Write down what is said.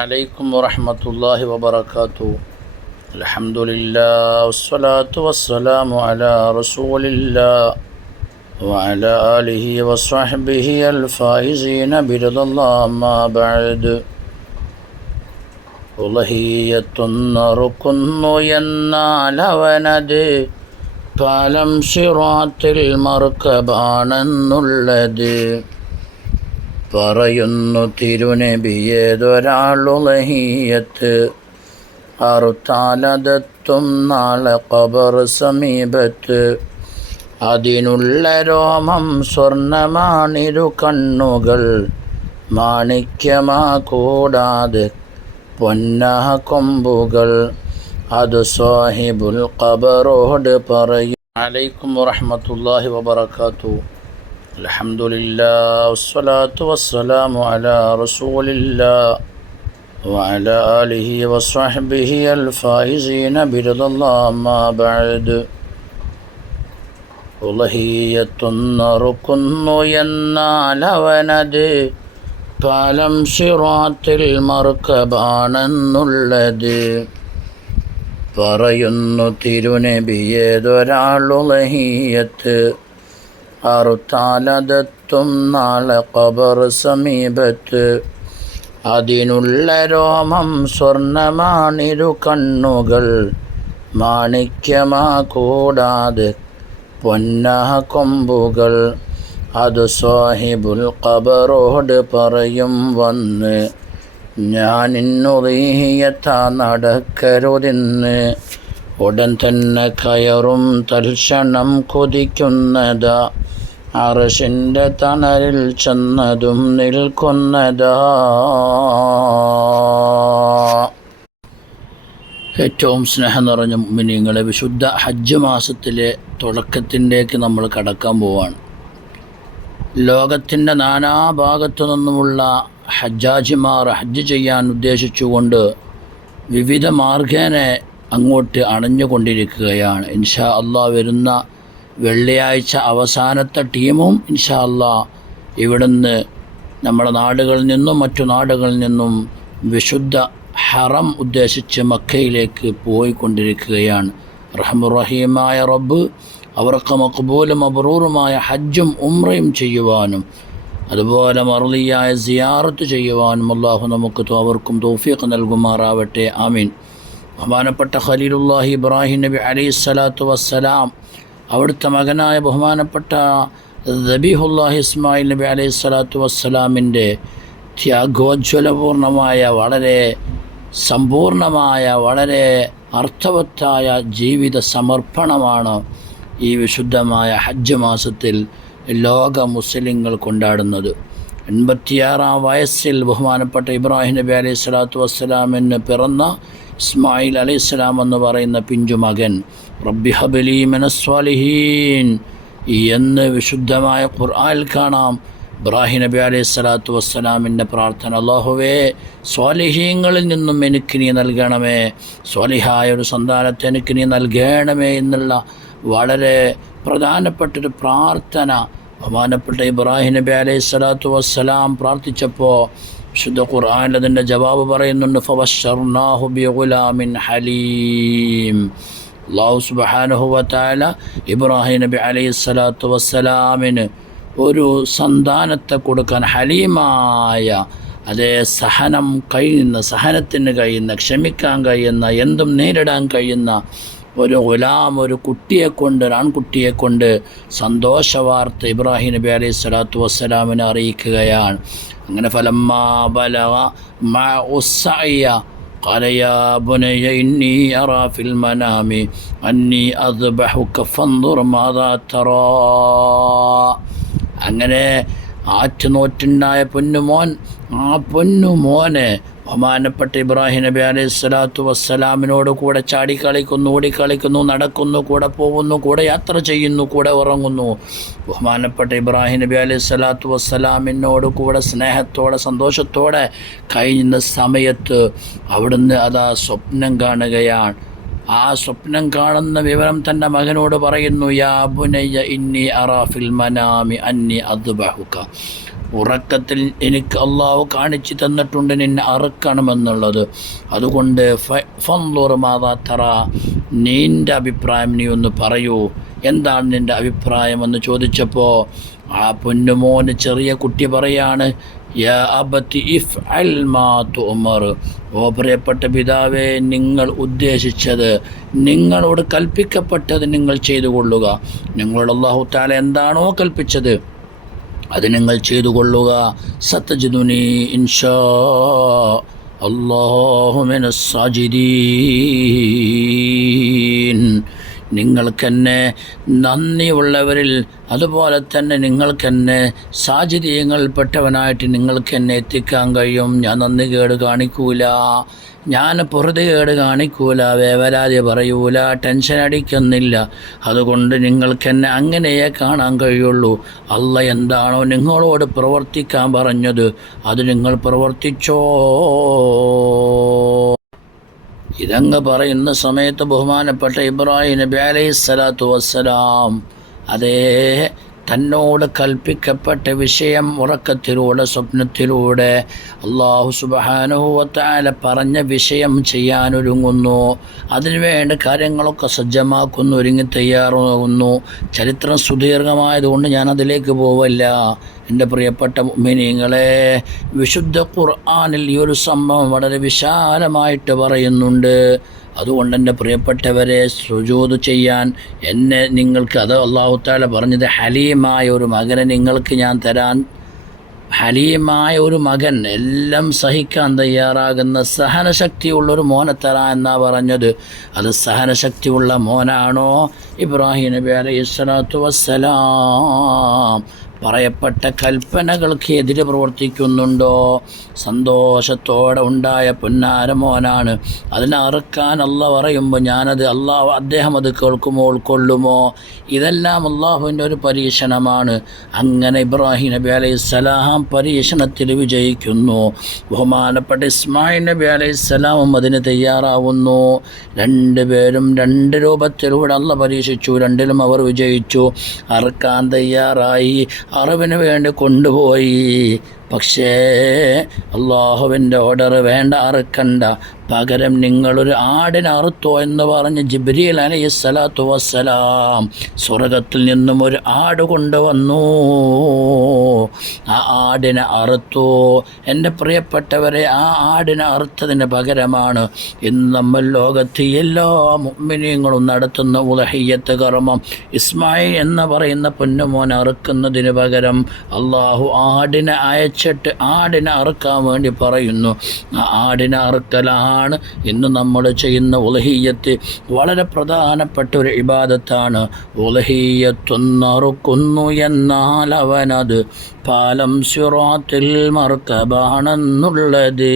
عليكم ورحمة الله وبركاته. الحمد لله والصلاة والسلام على رسول الله وعلى آله وصحبه الفائزين برضا الله. ما بعد ഉലഹിയത്തൊന്നറുക്കുന്നു എന്നാലവനത് പാലം സിറാത്തിൽ മർക്കബാണെന്നുള്ളത് പറയുന്നു തിരുനബിയേതൊരാളുലഹിയത്ത് അറുത്താലതെത്തും നാളെ ഖബർ സമീപത്ത്. അതിനുള്ള രോമം സ്വർണമാണിരു കണ്ണുകൾ, മാണിക്യമാ കൂടാതെ പൊന്നാ കൊമ്പുകൾ. അത് സാഹിബുൽ ഖബറോട് പറയും. അലൈക്കും വറഹ്മത്തുള്ളാഹി വബറകാതുഹു. അൽഹംദുലില്ലാഹ് വസ്സലാത്തു വസ്സലാമു അലാ റസൂലില്ലാഹ് വഅലാ ആലിഹി വസ്വഹ്ബിഹി അൽഫായിസീന ബിറളില്ലാഹ്. അമ്മാ ബഅദ്. ഉലഹിയത്തൊന്നറുക്കുന്നു എന്നാലവനത് പാലം സിറാത്തിൽ മർക്കബാണെന്നുള്ളത് പറയുന്നു തിരുനബിയേതൊരാളുലഹിയത്ത് അറുത്താലതെത്തും നാളെ ഖബർ സമീപത്ത്. അതിനുള്ള രോമം സ്വർണമാണിരു കണ്ണുകൾ, മാണിക്യമാ കൂടാതെ പൊന്നാ കൊമ്പുകൾ. അത് സാഹിബുൽ ഖബറോട് പറയും വന്ന്, ഞാനിന്നുദീയത്താ നടക്കരുതെന്ന്. ഉടൻ തന്നെ കയറും തൽക്ഷണം കൊതിക്കുന്നതാ, അർശിൻ്റെ തണലിൽ ചെന്നതും നിൽക്കുന്നതാ. ഏറ്റവും സ്നേഹം നിറഞ്ഞ മുഅ്മിനീങ്ങളെ, വിശുദ്ധ ഹജ്ജ് മാസത്തിലെ തുടക്കത്തിലേക്ക് നമ്മൾ കടക്കാൻ പോവാണ്. ലോകത്തിൻ്റെ നാനാഭാഗത്തു നിന്നുമുള്ള ഹജ്ജാജിമാർ ഹജ്ജ് ചെയ്യാൻ ഉദ്ദേശിച്ചുകൊണ്ട് വിവിധ മാർഗേന അങ്ങോട്ട് അണഞ്ഞുകൊണ്ടിരിക്കുകയാണ്. ഇൻഷാ അള്ളാഹ് വരുന്ന വെള്ളിയാഴ്ച അവസാനത്തെ ടീമും ഇൻഷാ അള്ളാഹ് ഇവിടുന്ന് നമ്മുടെ നാടുകളിൽ നിന്നും മറ്റു നാടുകളിൽ നിന്നും വിശുദ്ധ ഹറം ഉദ്ദേശിച്ച് മക്കയിലേക്ക് പോയിക്കൊണ്ടിരിക്കുകയാണ്. റഹ്മുറഹീമായ റബ്ബ് അവർക്ക് മഖ്ബൂലും മബ്റൂറുമായ ഹജ്ജും ഉംറയും ചെയ്യുവാനും അതുപോലെ മർളിയായ സിയാറത്ത് ചെയ്യുവാനും അല്ലാഹു നമുക്ക് അവർക്കും തൗഫീഖ് നൽകുമാറാവട്ടെ. ആമീൻ. ബഹുമാനപ്പെട്ട ഖലീലുല്ലാഹി ഇബ്രാഹിം നബി അലൈഹിസ്സലാത്തു വസ്സലാം അവിടുത്തെ മകനായ ബഹുമാനപ്പെട്ട ദബീഹുല്ലാഹി ഇസ്മായിൽ നബി അലൈഹിസ്സലാത്തു വസ്സലാമിൻ്റെ ത്യാഗോജ്വലപൂർണമായ, വളരെ സമ്പൂർണമായ, വളരെ അർത്ഥവത്തായ ജീവിത സമർപ്പണമാണ് ഈ വിശുദ്ധമായ ഹജ്ജ് മാസത്തിൽ ലോക മുസ്ലിങ്ങൾ കൊണ്ടാടുന്നത്. 86-ാം വയസ്സിൽ ബഹുമാനപ്പെട്ട ഇബ്രാഹിം നബി അലൈഹി സ്വലാത്തു വസ്സലാമിന് പിറന്ന ഇസ്മായിൽ അലൈഹിസ്സലാം എന്ന് പറയുന്ന പിഞ്ചു മകൻ റബ്ബി ഹബ്ലി മിനസ്സാലിഹീൻ എന്ന് വിശുദ്ധമായ ഖുർആനിൽ കാണാം. ഇബ്രാഹിം നബി അലൈഹി സ്വലാത്തു വസ്സലാമിൻ്റെ പ്രാർത്ഥന, അല്ലാഹുവേ സ്വാലിഹീങ്ങളിൽ നിന്നും എനിക്ക് നീ നൽകണമേ, സ്വാലിഹായ ഒരു സന്താനത്തെ എനിക്ക് നീ നൽകണമേ എന്നുള്ള വളരെ പ്രധാനപ്പെട്ടൊരു പ്രാർത്ഥന ബഹുമാനപ്പെട്ട ഇബ്രാഹിം നബി അലൈഹി സ്വലാത്തു വസ്സലാം പ്രാർത്ഥിച്ചപ്പോൾ വിശുദ്ധ ഖുർആനിൽ അതിൻ്റെ ജവാബ് പറയുന്നുണ്ട്. ഫബശ്ശർനാഹു ബിഗുലാമിൻ ഹലീം. അല്ലാഹു സുബ്ഹാനഹു വ തആല ഇബ്രാഹിം നബി അലൈഹി സ്വലാത്തു വസ്സലാമിന് ഒരു സന്താനത്തെ കൊടുക്കാൻ, ഹലീമായ, അതേ സഹനം കഴിയുന്ന, സഹനത്തിന് കഴിയുന്ന, ക്ഷമിക്കാൻ കഴിയുന്ന, എന്തും നേരിടാൻ കഴിയുന്ന ഒരു ഗുലാം, ഒരു കുട്ടിയെക്കൊണ്ട്, ഒരു ആൺകുട്ടിയെക്കൊണ്ട് സന്തോഷവാർത്ത ഇബ്രാഹിം നബി അലൈഹി സ്വലാത്തു വസ്സലാമിനെ അറിയിക്കുകയാണ്. അങ്ങനെ ഫലമ്മാ ബലഗ മഅഉ സഅയ ഖാല യാ ബുനയ്യ ഇന്നി അറാ ഫിൽ മനാമി അന്നി അദ്ബഹുക ഫൻദുർ മാദാ തറാ. അങ്ങനെ ആറ്റുനോറ്റുണ്ടായ പൊന്നുമോൻ, ആ പൊന്നുമോനെ ബഹുമാനപ്പെട്ട ഇബ്രാഹിം നബി അലൈഹി സ്വലാത്തു വസ്സലാമിനോട് കൂടെ ചാടിക്കളിക്കുന്നു, ഓടിക്കളിക്കുന്നു, നടക്കുന്നു, കൂടെ പോകുന്നു, കൂടെ യാത്ര ചെയ്യുന്നു, കൂടെ ഉറങ്ങുന്നു. ബഹുമാനപ്പെട്ട ഇബ്രാഹിം നബി അലൈഹി സ്വലാത്തു വസ്സലാമിനോട് കൂടെ സ്നേഹത്തോടെ സന്തോഷത്തോടെ കഴിയുന്ന സമയത്ത് അവിടുന്ന് അതാ സ്വപ്നം കാണുകയാണ്. ആ സ്വപ്നം കാണുന്ന വിവരം തൻ്റെ മകനോട് പറയുന്നു. യാ ബുനയ്യ ഇന്നി അറാ ഫിൽ മനാമി അന്നി അദ്ബഹുക. ഉറക്കത്തിൽ എനിക്ക് അള്ളാഹു കാണിച്ചു തന്നിട്ടുണ്ട് നിന്നെ അറുക്കണമെന്നുള്ളത്. അതുകൊണ്ട് ഫൻളുർ മാദാ തറ, നിൻ്റെ അഭിപ്രായം നീ ഒന്ന് പറയൂ, എന്താണ് നിൻ്റെ അഭിപ്രായമെന്ന് ചോദിച്ചപ്പോൾ ആ പൊന്നുമോന് ചെറിയ കുട്ടി പറയാണ്, യാ അബത്തി ഇഫ്അൽ മാ തുഅ്മർ, ഓ പ്രിയപ്പെട്ട പിതാവേ, നിങ്ങൾ ഉദ്ദേശിച്ചത്, നിങ്ങളോട് കൽപ്പിക്കപ്പെട്ടത് നിങ്ങൾ ചെയ്തു കൊള്ളുക. നിങ്ങളോട് അല്ലാഹു തആല എന്താണോ കൽപ്പിച്ചത് അത് നിങ്ങൾ ചെയ്തു കൊള്ളുക. സതജിദുനി ഇൻഷാ അല്ലാഹു മിനസ് സാജിദീൻ, നിങ്ങൾക്കെന്നെ നന്ദിയുള്ളവരിൽ, അതുപോലെ തന്നെ നിങ്ങൾക്കെന്നെ സാജിദീയങ്ങൾപ്പെട്ടവനായിട്ട് നിങ്ങൾക്കെന്നെ എത്തിക്കാൻ കഴിയും. ഞാൻ നന്ദി കേട് കാണിക്കൂല, ഞാൻ പൊറുതികേട് കാണിക്കൂല, വേവലാതി പറയൂല, ടെൻഷൻ അടിക്കുന്നില്ല. അതുകൊണ്ട് നിങ്ങൾക്കെന്നെ അങ്ങനെയേ കാണാൻ കഴിയുള്ളൂ. അള്ളാഹ് എന്താണോ നിങ്ങളോട് പ്രവർത്തിക്കാൻ പറഞ്ഞത് അത് നിങ്ങൾ പ്രവർത്തിച്ചോ. ഇതങ്ങ് പറയുന്ന സമയത്ത് ബഹുമാനപ്പെട്ട ഇബ്രാഹിം നബി അലൈഹിസ്സലാത്തു വസ്സലാം അതേ തന്നോട് കൽപ്പിക്കപ്പെട്ട വിഷയം ഉറക്കത്തിലൂടെ, സ്വപ്നത്തിലൂടെ അല്ലാഹു സുബ്ഹാനഹു വ തആല പറഞ്ഞ വിഷയം ചെയ്യാനൊരുങ്ങുന്നു. അതിനുവേണ്ട കാര്യങ്ങളൊക്കെ സജ്ജമാക്കുന്നു, ഒരുങ്ങി തയ്യാറാകുന്നു. ചരിത്രം സുദീർഘമായതുകൊണ്ട് ഞാൻ അതിലേക്ക് പോവല്ല. എൻ്റെ പ്രിയപ്പെട്ട മുഅ്മിനീങ്ങളെ, വിശുദ്ധ ഖുർആനിൽ ഈ ഒരു സംഭവം വളരെ വിശാലമായിട്ട് പറയുന്നുണ്ട്. അതുകൊണ്ട് എൻ്റെ പ്രിയപ്പെട്ടവരെ, സുജൂദ് ചെയ്യാൻ നിങ്ങൾക്ക് അത് അല്ലാഹു തആല പറഞ്ഞത്, ഹലീമായ ഒരു മകനെ നിങ്ങൾക്ക് ഞാൻ തരാൻ, ഹലീമായ ഒരു മകൻ, എല്ലാം സഹിക്കാൻ തയ്യാറാകുന്ന സഹനശക്തിയുള്ളൊരു മോനെ തരാൻ എന്നാ പറഞ്ഞത്. അത് സഹനശക്തിയുള്ള മോനാണോ ഇബ്രാഹിം നബി അലൈഹിസ്സലാത്തു വസ്സലാം? പറയപ്പെട്ട കൽപ്പനകൾക്ക് എതിരെ പ്രവർത്തിക്കുന്നുണ്ടോ? സന്തോഷത്തോടെ ഉണ്ടായ പൊന്നാരമോനാണ്. അതിനെ അറുക്കാൻ അള്ളാഹ് പറയുമ്പോൾ അദ്ദേഹം അത് കേൾക്കുമോ, ഉൾക്കൊള്ളുമോ? ഇതെല്ലാം അള്ളാഹുവിൻ്റെ ഒരു പരീക്ഷണമാണ്. അങ്ങനെ ഇബ്രാഹിം നബി അലൈഹിസ്സലാം പരീക്ഷണത്തിൽ വിജയിക്കുന്നു. ബഹുമാനപ്പെട്ട ഇസ്മായിൽ നബി അലൈഹിസ്സലാമും അതിന് തയ്യാറാവുന്നു. രണ്ടുപേരും രണ്ട് രൂപത്തിലൂടെ അള്ളാഹ് പരീക്ഷിച്ചു, രണ്ടിലും അവർ വിജയിച്ചു. അറുക്കാൻ തയ്യാറായി, അറിവിന് വേണ്ടി കൊണ്ടുപോയി. പക്ഷേ അള്ളാഹുവിൻ്റെ ഓർഡർ, വേണ്ട, അറുക്കണ്ട, പകരം നിങ്ങളൊരു ആടിനെ അറുത്തോ എന്ന് പറഞ്ഞ് ജിബ്രീൽ അലൈഹിസ്സലാത്തു വസ്സലാം സ്വർഗത്തിൽ നിന്നും ഒരു ആട് കൊണ്ടുവന്നു. ആ ആടിനെ അറുത്തു. എൻ്റെ പ്രിയപ്പെട്ടവരെ, ആ ആടിനെ അറുത്തതിന് പകരമാണ് ഇന്ന് നമ്മൾ ലോകത്ത് എല്ലാ മുഅ്മിനീങ്ങളും നടത്തുന്ന ഉളഹിയ്യത്ത് കർമ്മം. ഇസ്മായിൽ എന്ന് പറയുന്ന പൊന്നുമോൻ അറുക്കുന്നതിന് പകരം അള്ളാഹു ആടിനെ അയച്ചിട്ട് ആടിനെ അറുക്കാൻ വേണ്ടി പറയുന്നു. ആ ആടിനെ അറുക്കലാണ് ഇന്ന് നമ്മൾ ചെയ്യുന്ന ഉളഹിയ്യത്ത്. വളരെ പ്രധാനപ്പെട്ട ഒരു ഇബാദത്താണ്. ഉളഹിയ്യത്തൊന്നറുക്കുന്നു എന്നാൽ അവനത് പാലം സിറാത്തിൽ മർക്കബാണെന്നുള്ളത്.